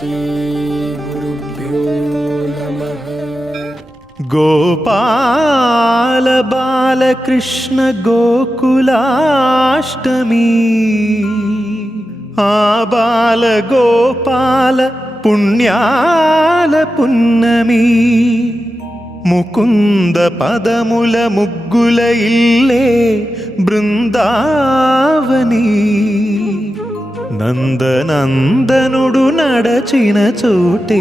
श्रीगुरुभ्यो नमः गोपालबालकृष्णगोकुलाष्टमी आबालगोपाल पुण्यालपुन्नमी മുകുന്ദപദമുല മുഗ്ഗുലയില്ലേ ബൃന്ദാവനീ నందనందనుడు నడచిన చోటే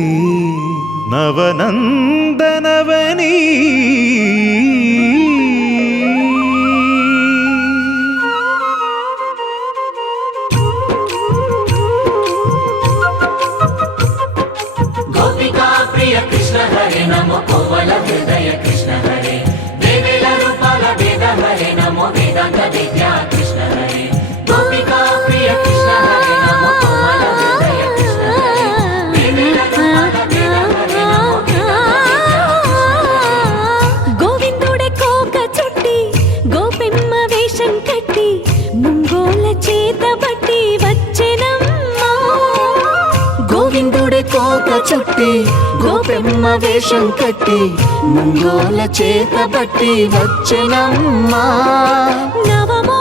నవనందనవనీ గోపెమ్మ వేషం కట్టి ముంగోల చేత బట్టి వచ్చెనమ్మా. నవమో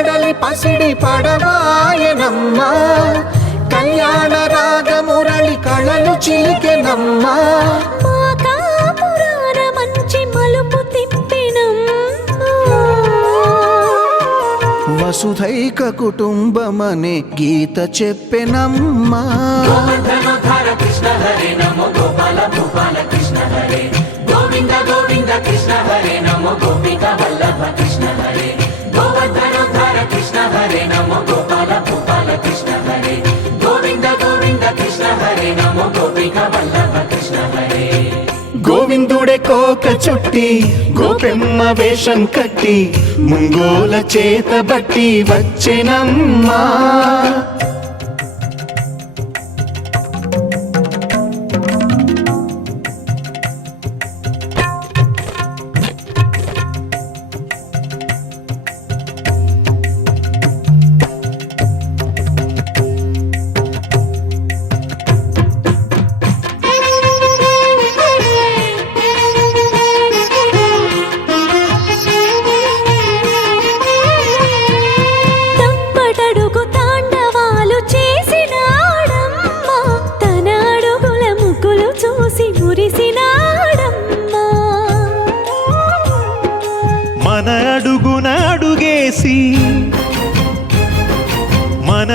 కడలి పసిడి పడవాయనమ్మా. కళ్యాణ రాగ మురళి కళలు చిలికెనమ్మా. వసుధైక కుటుంబమనే గీత చెప్పెనమ్మా. కృష్ణ హరే నమో గోపాల భూపాల కృష్ణ హరే. గోవింద గోవింద కృష్ణ హరే నమో గోపిక వల్లభ కృష్ణ హరే. హరే నమో గోపాల గోపాల కృష్ణ హరే. గోవింద గోవింద కృష్ణ హరే నమో గోపిక వల్లభ కృష్ణ హరే. గోవిందుడే కోక చుట్టి గోపెమ్మ వేషం కట్టి ముంగోల చేత బట్టి వచ్చెనమ్మా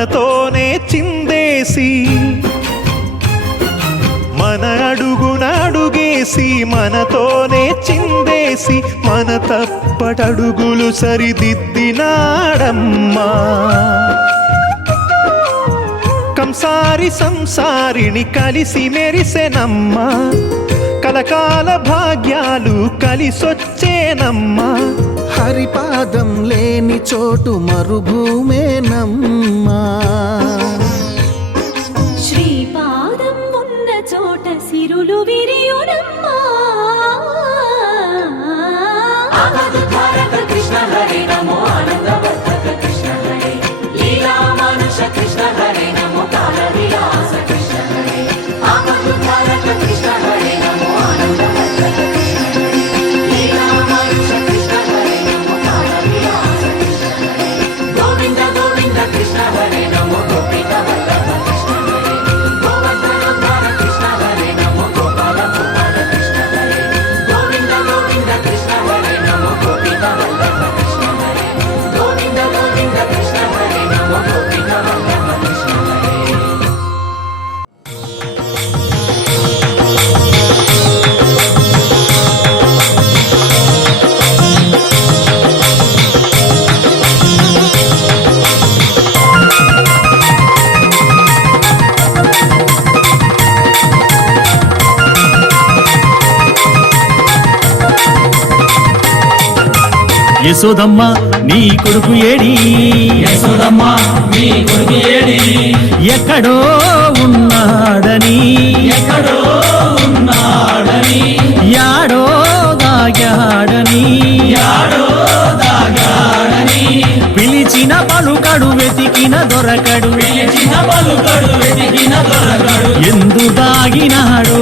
మనతోనే చిందేసి మన అడుగున అడుగేసి మనతోనే చిందేసి మన తప్పటడుగులు సరిదిద్దినాడమ్మా. కంసారి సంసారిని కలిసి మెరిసెనమ్మా. కలకాల భాగ్యాలు కలిసొచ్చేనమ్మా. హరిపాదం లేని చోటు మరుభూమే నమ్మా యశోదమ్మ నీ కొడుకు ఏడి? యశోదమ్మ మీ కొడుకు ఏడి? ఎక్కడో ఉన్నాడని? ఎక్కడో ఉన్నాడని? యాడో దాగాడని? యాడో దాగాడని? పిలిచిన పలుకడు వెతికిన దొరకడు. పిలిచిన పలుకడు వెతికిన దొరకడు. ఎందు దాగినాడో?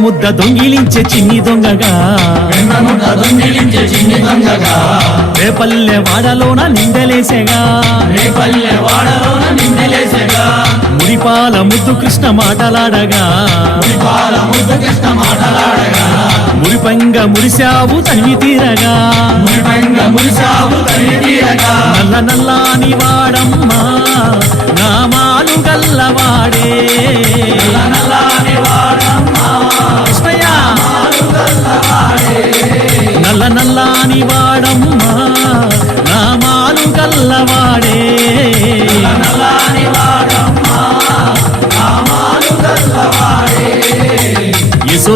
ముద్ద దొంగిలించే చిన్ని దొంగగా. రేపల్లె వాడలోన నిందలేసేగా. రేపల్లె వాడలోన నిందలేసగా. మురిపాల ముద్దు కృష్ణ మాటలాడగా. పాల ముద్ద కృష్ణ మాటలాడగా. మురిపంగ మురిశావు తనివి తీరగా. మురిపంగ మురిసావు తల్లి తీరగా. నల్ల నల్లాని వాడమ్మా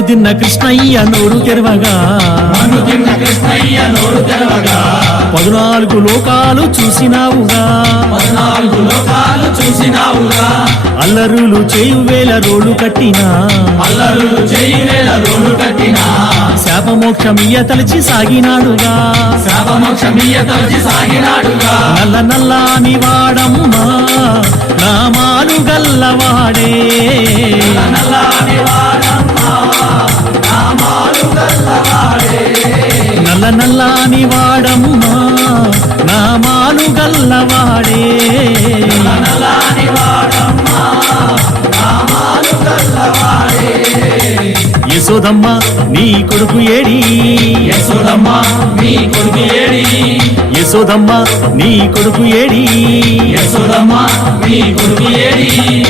తిన్న కృష్ణయ్య నోరు తెరవగా. మను తిన్న కృష్ణయ్య నోరు తెరవగా. పద్నాలుగు లోకాలు చూసినావుగా. పద్నాలుగు లోకాలు చూసినావుగా. అల్లరులు చేయు వేల రోడ్లు కట్టినా. అల్లరులు చేయి వేల రోడ్డు కట్టినా. శాపమోక్షమియ్య తలచి సాగినాడుగా. శాపమోక్షమీయ తలచి సాగినాడుగా. నల్ల నల్లాని వాడమ్మా నామాలు గల్లవాడే. నల్లని నల్ల నల్లాని వాడమ్మా నామాలు గల్లవాడే. నల్లని వాడమ్మా నామాలు గల్లవాడే. యశోదమ్మ నీ కొడుకు ఏడి? యశోదమ్మ మీ కొడుకు ఏడి? యశోదమ్మ నీ కొడుకు ఏడి? యశోదమ్మ మీ కొడుకు ఏడి?